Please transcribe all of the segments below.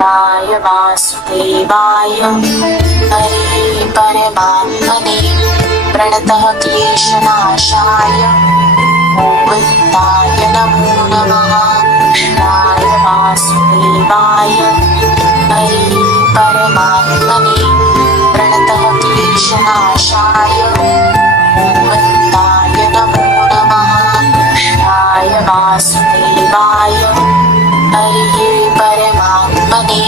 कृष्णाय वासुदेवाय हरे परमात्मने प्रणतः क्लेशनाशाय गोविन्दाय नमो नमः। कृष्णाय वासुदेवाय हरे परमात्मने प्रणतः क्लेशनाशाय गोविन्दाय नमो नमः। कृष्णाय वासुदेवाय हरे परमात्मने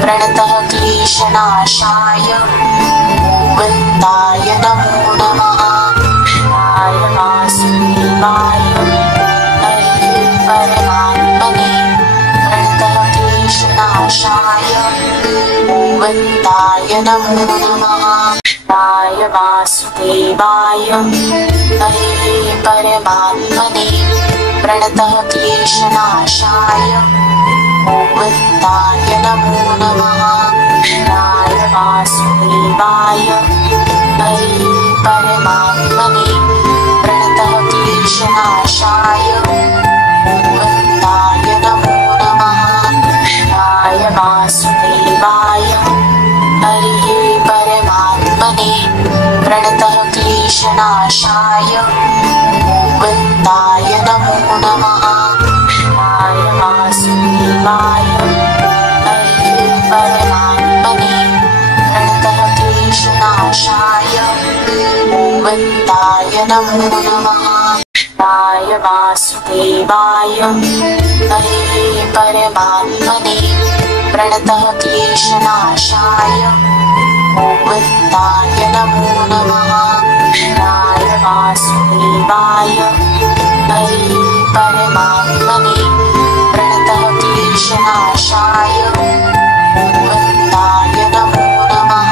प्रणतः क्लेशनाशाय गोविन्दाय नमो नमः। कृष्णाय वासुदेवाय हरे परमात्मने प्रणतः क्लेशनाशाय गोविन्दाय नमो नमः। कृष्णाय वासुदेवाय हरे परमात्मने प्रणतः क्लेशनाशाय गोविन्दाय नमो नमः। कृष्णाय वासुदेवाय हरे परमात्मने प्रणतः क्लेशनाशाय गोविन्दाय नमो नमः। कृष्णाय वासुदेवाय हरे परमात्मने प्रणतः क्लेशनाशाय गोविन्दाय नमो नमः। कृष्णाय वासुदेवाय हरे परमात्मने प्रणतः क्लेशनाशाय गोविन्दाय नमो नमः। कृष्णाय वासुदेवाय हरे परमात्मने प्रणतः क्लेशनाशाय गोविन्दाय नमो नमः। कृष्णाय वासुदेवाय हरे परमात्मने प्रणतः क्लेशनाशाय गोविन्दाय नमो नमः।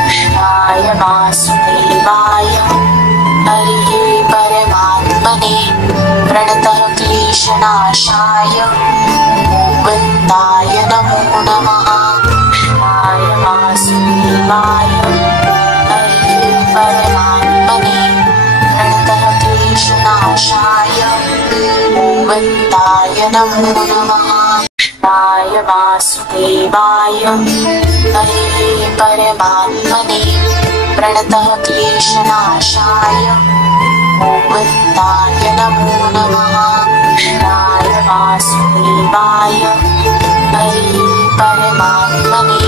कृष्णाय वासुदेवाय हरे परमात्मने प्रणतः क्लेशनाशाय गोविन्दाय नमो नमः। कृष्णाय वासुदेवाय हरे परमात्मने प्रणतः क्लेशनाशाय गोविन्दाय नमो नमः। कृष्णाय वासुदेवाय हरे परमात्मने प्रणतः क्लेशनाशाय गोविन्दाय नमो नमः। कृष्णाय वासुदेवाय हरे परमात्मने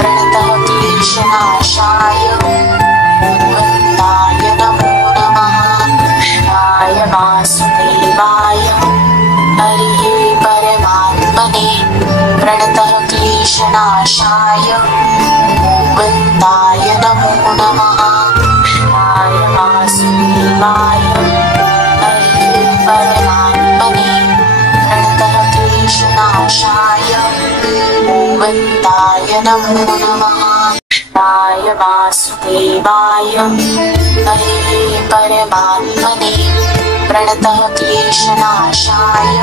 प्रणतः क्लेशनाशाय गोविन्दाय नमो नमः। कृष्णाय वासुदेवाय हरे परमात्मने प्रणतः क्लेशनाशाय गोविन्दाय नमो नमः। कृष्णाय वासुदेवाय हरे परमात्मने प्रणतः क्लेशनाशाय गोविन्दाय नमो नमः। कृष्णाय वासुदेवाय हरे परमात्मने प्रणतः क्लेशनाशाय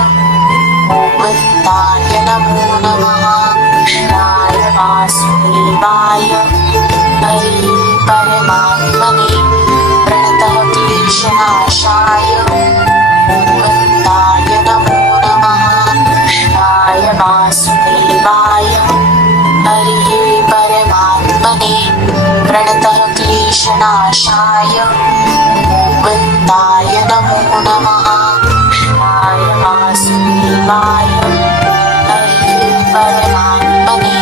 गोविन्दाय नमो नमः। कृष्णाय वासुदेवाय हरे परमात्मने प्रणतः क्लेशनाशाय गोविन्दाय नमो नमः। कृष्णाय वासुदेवाय हरे परमात्मने प्रणतः क्लेशनाशाय गोविन्दाय नमो नमः। कृष्णाय वासुदेवाय हरे परमात्मने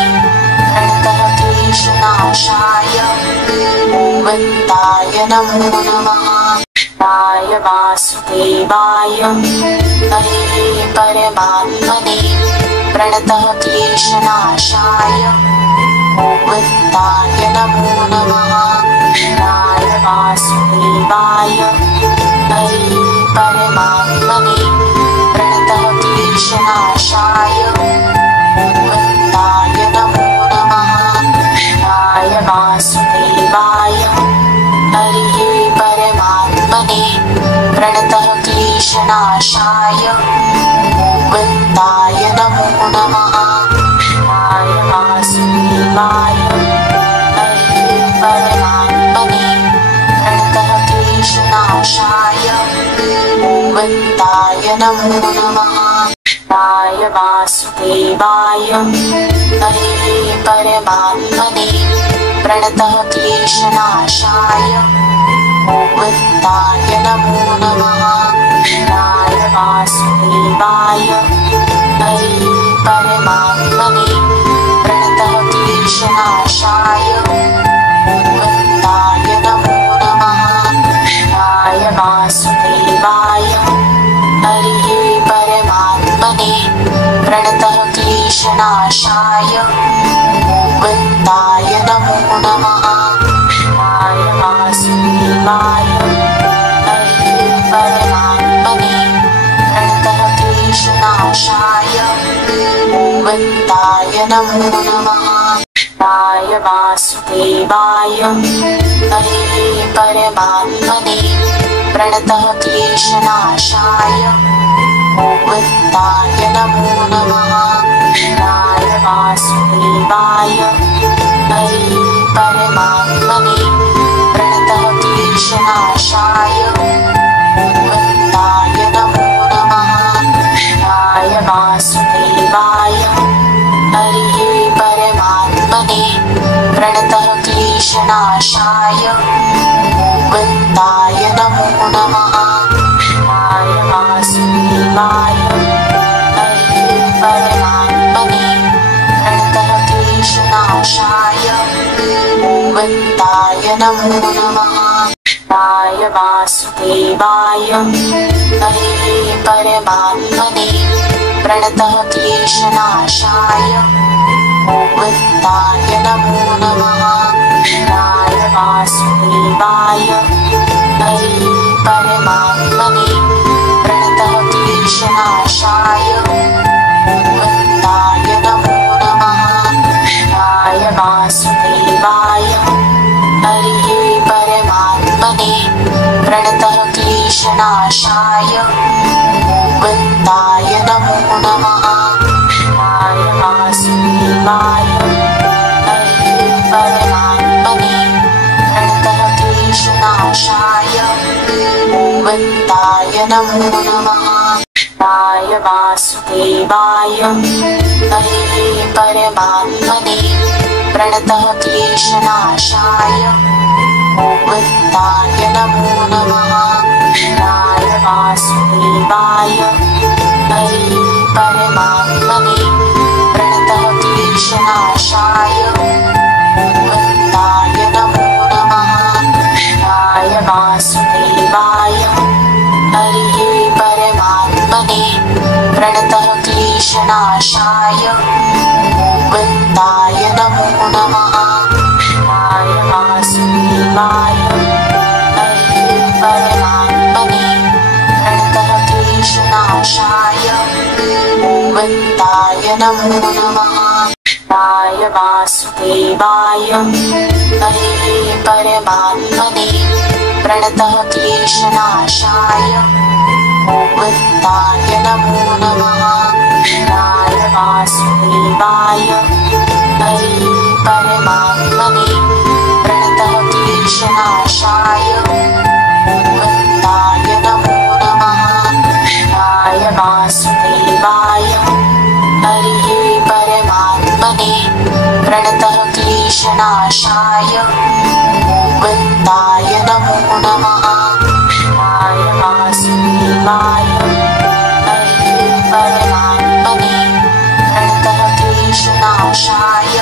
प्रणतः क्लेशनाशाय गोविन्दाय नमो नमः। कृष्णाय वासुदेवाय हरे परमात्मने प्रणतः क्लेशनाशाय गोविन्दाय नमो नमः। कृष्णाय वासुदेवाय हरे परमात्मने प्रणतः क्लेशनाशाय गोविन्दाय नमो नमः। कृष्णाय वासुदेवाय हरे परमात्मने प्रणतः क्लेशनाशाय गोविन्दाय नमो नमः। कृष्णाय वासुदेवाय हरे परमात्मने प्रणतः क्लेशनाशाय गोविन्दाय नमो नमः। कृष्णाय वासुदेवाय परमात्मने प्रणतः क्लेशनाशाय गोविन्दाय नमो नमः कृष्णाय वासुदेवाय हरे परमात्मने प्रणतः क्लेशनाशाय गोविन्दाय नमो नमः कृष्णाय वासुदेवाय हरे परमात्मने प्रणतः क्लेशनाशाय गोविन्दाय नमो नमः कृष्णाय वासुदेवाय हरे परमात्मने प्रणतः क्लेशनाशाय गोविन्दाय नमो नमः कृष्णाय वासुदेवाय हरे परमात्मने प्रणतः क्लेशनाशाय गोविन्दाय नमो नमः कृष्णाय वासुदेवाय हरे परमात्मने प्रणतः क्लेशनाशाय गोविन्दाय नमो नमः कृष्णाय वासुदेवाय हरे परमात्मने प्रणतः क्लेशनाशाय गोविन्दाय नमो नमः कृष्णाय वासुदेवाय हरे परमात्मने प्रणतः क्लेशनाशाय गोविन्दाय नमो नमः कृष्णाय वासुदेवाय हरे परमात्मने प्रणतः क्लेशनाशाय गोविन्दाय नमो नमः कृष्णाय वासुदेवाय हरे परमात्मने प्रणतः क्लेशनाशाय गोविन्दाय नमो नमः कृष्णाय वासुदेवाय हरे परमात्मने प्रणतः क्लेशनाशाय गोविन्दाय नमो नमः कृष्णाय वासुदेवाय हरे परमात्मने प्रणतः क्लेशनाशाय गोविन्दाय नमो नमः कृष्णाय वासुदेवाय हरे परमात्मने प्रणतः क्लेशनाशाय गोविन्दाय नमो नमः कृष्णाय वासुदेवाय हरे परमात्मने प्रणतः क्लेशनाशाय गोविन्दाय नमो नमः कृष्णाय वासुदेवाय हरे परमात्मने प्रणतः क्लेशनाशाय गोविन्दाय नमो नमः कृष्णाय वासुदेवाय हरे परमात्मने प्रणतः क्लेशनाशाय गोविन्दाय नमो नमः कृष्णाय वासुदेवाय हरे परमात्मने प्रणतः क्लेशनाशाय गोविन्दाय नमो नमः कृष्णाय वासुदेवाय हरे परमात्मने प्रणतः क्लेशनाशाय गोविन्दाय नमो नमः कृष्णाय वासुदेवाय हरे परमात्मने प्रणतः क्लेशनाशाय गोविन्दाय नमो नमः कृष्णाय वासुदेवाय हरे परमात्मने प्रणतः क्लेशनाशाय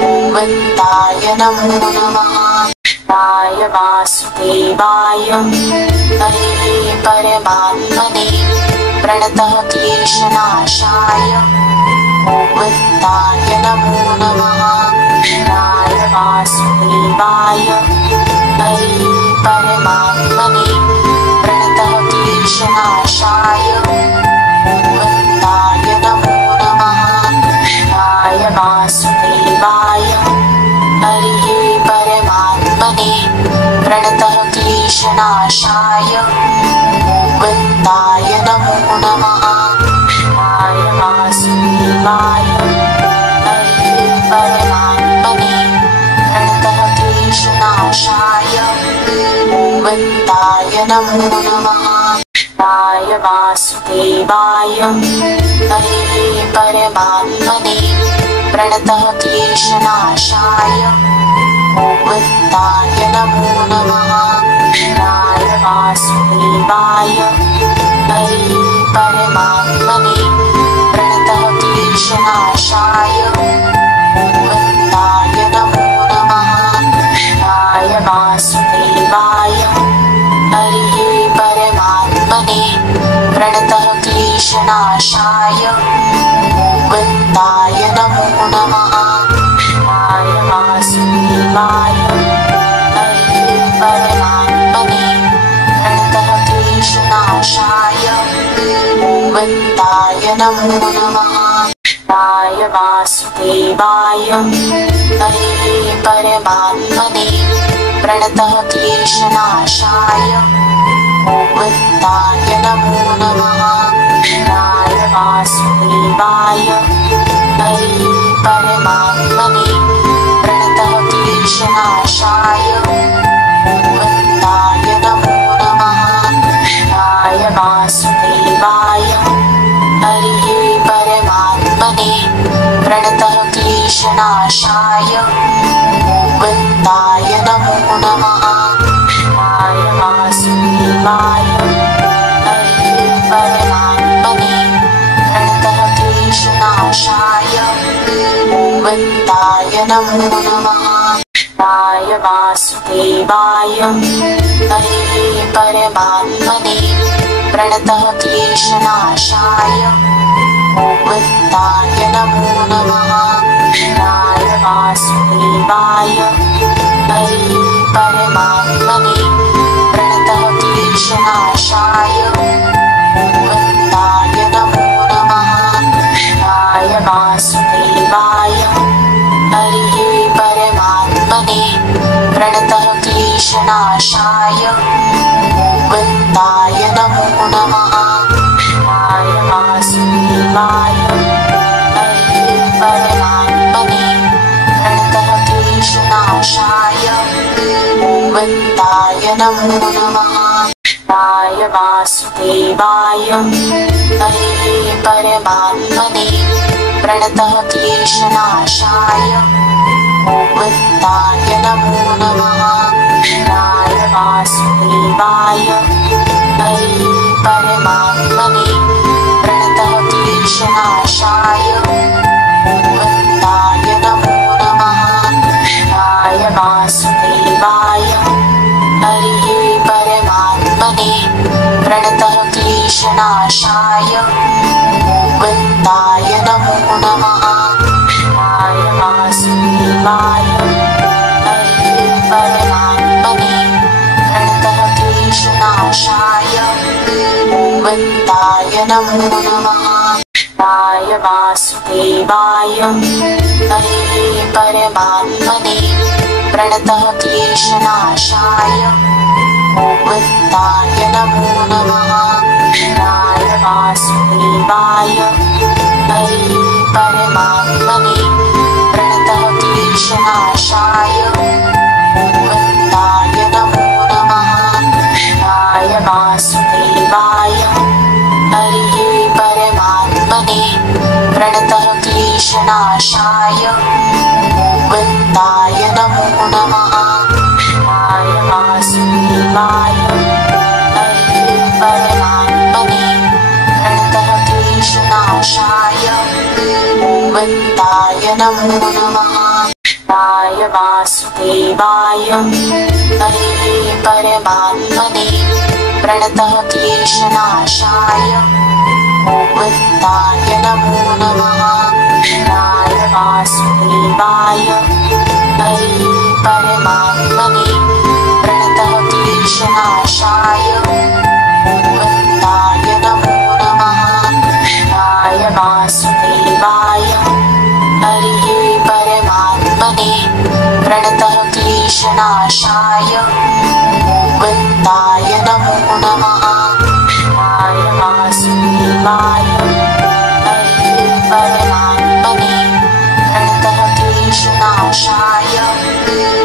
गोविन्दाय नमो नमः कृष्णाय वासुदेवाय हरे परमात्मने प्रणतः क्लेशनाशाय गोविन्दाय नमो नमः कृष्णाय वासुदेवाय हरे परमात्मने प्रणतः क्लेशनाशाय गोविन्दाय नमो नमः कृष्णाय वासुदेवाय हरे परमात्मने प्रणतः क्लेशनाशाय गोविन्दाय नमो नमः कृष्णाय वासुदेवाय हरे परमात्मने प्रणतः क्लेशनाशाय गोविन्दाय नमो नमः कृष्णाय वासुदेवाय हरे परमात्मने प्रणतः क्लेशनाशाय गोविन्दाय नमो नमः कृष्णाय वासुदेवाय हरे परमात्मने प्रणतः क्लेशनाशाय गोविन्दाय नमो नमः कृष्णाय वासुदेवाय हरे परमात्मने प्रणतः क्लेशनाशाय गोविन्दाय नमो नमः कृष्णाय वासुदेवाय हरे परमात्मने प्रणतः क्लेशनाशाय गोविन्दाय नमो नमः कृष्णाय वासुदेवाय हरे परमात्मने प्रणतः क्लेशनाशाय गोविन्दाय नमो नमः कृष्णाय वासुदेवाय हरे परमात्मने प्रणतः क्लेशनाशाय गोविन्दाय नमो नमः कृष्णाय वासुदेवाय हरे परमात्मने प्रणतः क्लेशनाशाय गोविन्दाय नमो नमः कृष्णाय वासुदेवाय हरे परमात्मने प्रणतः क्लेशनाशाय गोविन्दाय नमो नमः कृष्णाय वासुदेवाय हरे परमात्मने प्रणतः क्लेशनाशाय गोविन्दाय नमो नमः कृष्णाय वासुदेवाय हरे परमात्मने प्रणतः क्लेशनाशाय गोविन्दाय नमो नमः कृष्णाय वासुदेवाय हरे परमात्मने प्रणतः क्लेशनाशाय गोविन्दाय नमो नमः कृष्णाय वासुदेवाय हरे परमात्मने प्रणतः क्लेशनाशाय गोविन्दाय नमो नमः कृष्णाय वासुदेवाय हरे परमात्मने प्रणतः क्लेशनाशाय गोविन्दाय नमो नमः कृष्णाय वासुदेवाय हरे परमात्मने प्रणतः क्लेशनाशाय गोविन्दाय नमो नमः कृष्णाय वासुदेवाय हरे परमात्मने प्रणतः क्लेशनाशाय गोविन्दाय नमो नमः कृष्णाय वासुदेवाय हरे परमात्मने प्रणतः क्लेशनाशाय गोविन्दाय नमो नमः कृष्णाय वासुदेवाय हरे परमात्मने प्रणतः क्लेशनाशाय गोविन्दाय नमो नमः कृष्णाय वासुदेवाय हरे परमात्मने प्रणतः क्लेशनाशाय गोविन्दाय नमो नमः कृष्णाय वासुदेवाय हरे परमात्मने प्रणतः क्लेशनाशाय गोविन्दाय नमो नमः कृष्णाय वासुदेवाय हरे परमात्मने प्रणतः क्लेशनाशाय गोविन्दाय नमो नमः कृष्णाय वासुदेवाय हरे परमात्मने प्रणतः क्लेशनाशाय गोविन्दाय नमो नमः कृष्णाय वासुदेवाय हरे परमात्मने प्रणतः क्लेशनाशाय गोविन्दाय नमो नमः कृष्णाय वासुदेवाय हरे परमात्मने प्रणतः क्लेशनाशाय गोविन्दाय नमो नमः कृष्णाय वासुदेवाय हरे परमात्मने प्रणतः क्लेशनाशाय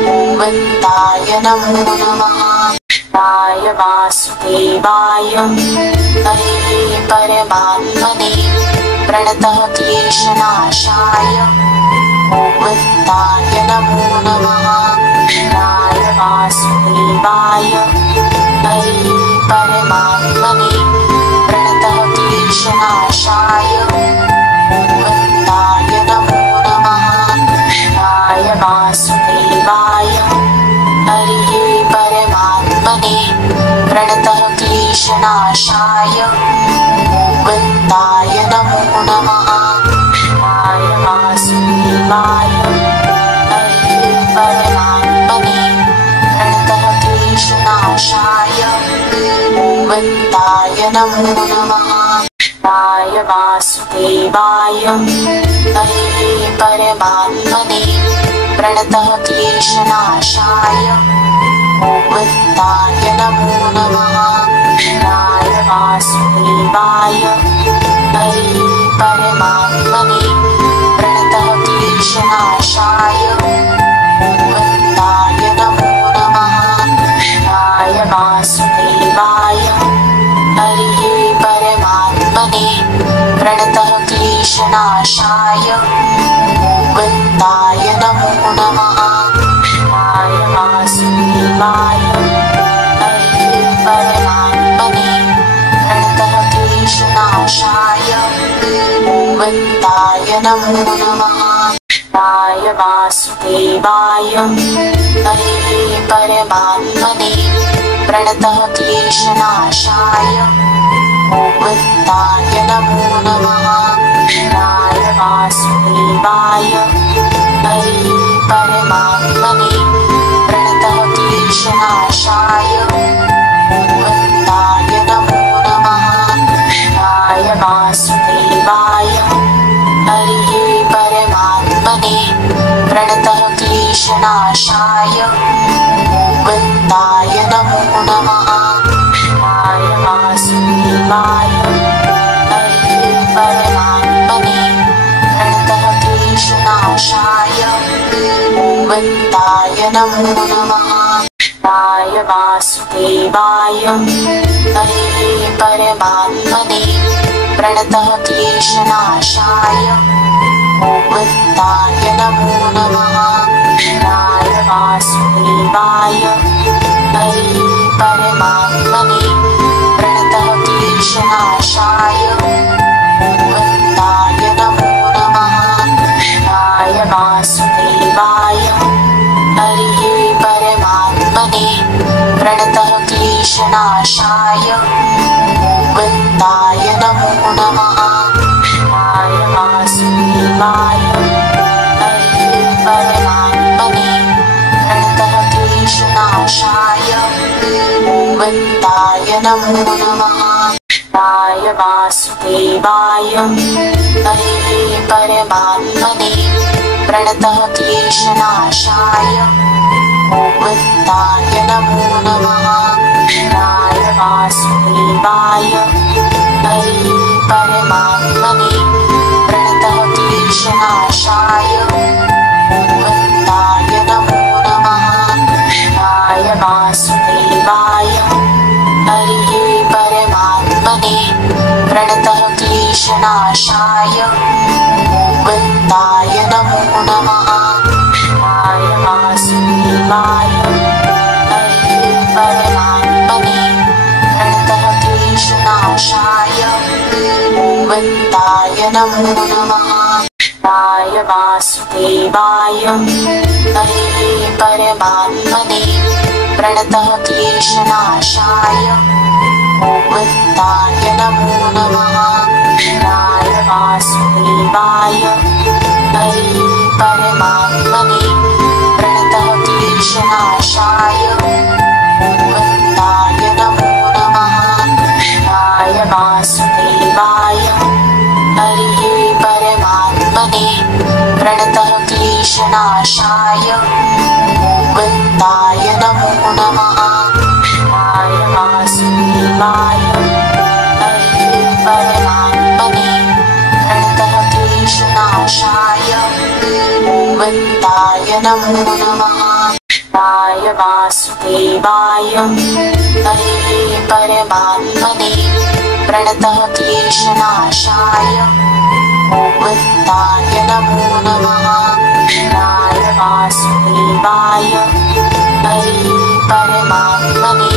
गोविन्दाय नमो नमः कृष्णाय वासुदेवाय हरे परमात्मने प्रणतः क्लेशनाशाय हरे परमात्मने प्रणतः क्लेशनाशाय गोविन्दाय नमो नमः कृष्णाय वासुदेवाय हरे परमात्मने प्रणतः क्लेशनाशाय गोविन्दाय नमो नमः कृष्णाय वासुदेवाय हरे परमात्मने प्रणतः क्लेशनाशाय गोविन्दाय नमो नमः कृष्णाय वासुदेवाय हरे परमात्मने प्रणतः क्लेशनाशाय गोविन्दाय नमो नमः कृष्णाय वासुदेवाय हरे परमात्मने प्रणतः क्लेशनाशाय गोविन्दाय नमो नमः कृष्णाय वासुदेवाय हरे परमात्मने प्रणतः क्लेशनाशाय गोविन्दाय नमो नमः कृष्णाय वासुदेवाय हरे परमात्मने प्रणतः क्लेशनाशाय गोविन्दाय नमो नमः कृष्णाय वासुदेवाय हरे परमात्मने प्रणतः क्लेशनाशाय गोविन्दाय नमो नमः कृष्णाय वासुदेवाय हरे परमात्मने प्रणतः क्लेशनाशाय गोविन्दाय नमो नमः कृष्णाय वासुदेवाय हरे परमात्मने प्रणतः क्लेशनाशाय गोविन्दाय नमो नमः कृष्णाय वासुदेवाय हरे परमात्मने प्रणतः क्लेशनाशाय गोविन्दाय नमो नमः कृष्णाय वासुदेवाय हरे परमात्मने प्रणतः क्लेशनाशाय गोविन्दाय नमो नमः कृष्णाय वासुदेवाय हरे परमात्मने प्रणतः क्लेशनाशाय गोविन्दाय नमो नमः कृष्णाय वासुदेवाय हरे परमात्मने प्रणतः क्लेशनाशाय गोविन्दाय नमो नमः कृष्णाय वासुदेवाय हरे परमात्मने प्रणतः क्लेशनाशाय गोविन्दाय नमो नमः कृष्णाय वासुदेवाय हरे परमात्मने प्रणतः क्लेशनाशाय गोविन्दाय नमो नमः कृष्णाय वासुदेवाय हरे परमात्मने प्रणतः क्लेशनाशाय गोविन्दाय नमो नमः कृष्णाय वासुदेवाय हरे परमात्मने प्रणतः क्लेशनाशाय गोविन्दाय नमो नमः कृष्णाय वासुदेवाय हरे परमात्मने प्रणतः क्लेशनाशाय गोविन्दाय नमो नमः कृष्णाय वासुदेवाय हरे परमात्मने प्रणतः क्लेशनाशाय गोविन्दाय नमो नमः कृष्णाय वासुदेवाय हरे परमात्मने प्रणतः क्लेशनाशाय गोविन्दाय नमो नमः कृष्णाय वासुदेवाय हरे परमात्मने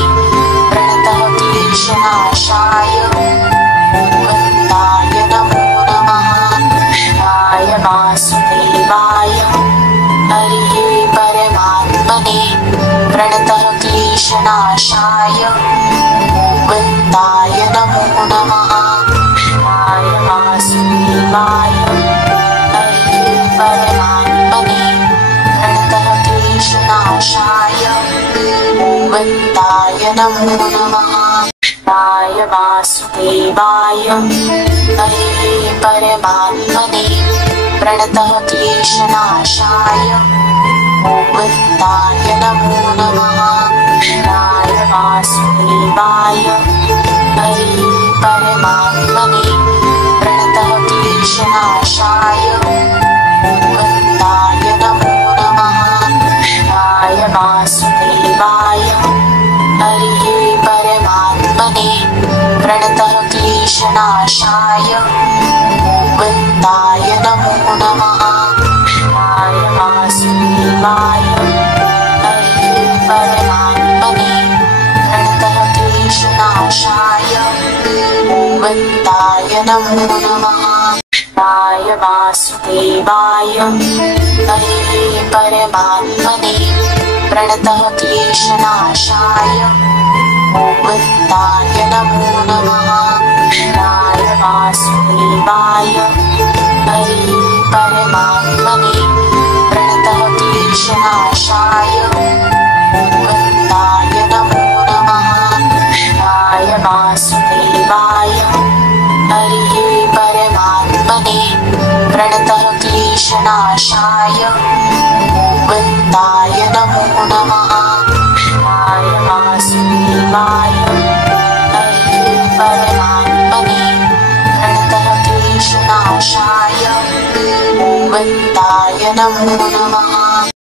प्रणतः क्लेशनाशाय गोविन्दाय नमो नमः कृष्णाय वासुदेवाय हरे परमात्मने प्रणतः क्लेशनाशाय गोविन्दाय नमो नमः कृष्णाय वासुदेवाय हरे परमात्मने प्रणतः क्लेशनाशाय गोविन्दाय नमो नमः कृष्णाय वासुदेवाय हरे परमात्मने प्रणतः क्लेशनाशाय गोविन्दाय नमो नमः कृष्णाय वासुदेवाय हरे परमात्मने प्रणतः क्लेशनाशाय गोविन्दाय नमो नमः कृष्णाय वासुदेवाय हरे परमात्मने प्रणतः क्लेशनाशाय गोविन्दाय नमो नमः कृष्णाय वासुदेवाय हरे परमात्मने प्रणतः क्लेशनाशाय गोविन्दाय नमो नमः कृष्णाय वासुदेवाय हरे परमात्मने प्रणतः क्लेशनाशाय गोविन्दाय नमो नमः कृष्णाय वासुदेवाय हरे परमात्मने प्रणतः क्लेशनाशाय गोविन्दाय नमो नमः कृष्णाय वासुदेवाय हरे परमात्मने प्रणतः क्लेशनाशाय गोविन्दाय नमो नमः कृष्णाय वासुदेवाय हरे परमात्मने प्रणतः क्लेशनाशाय गोविन्दाय नमो नमः।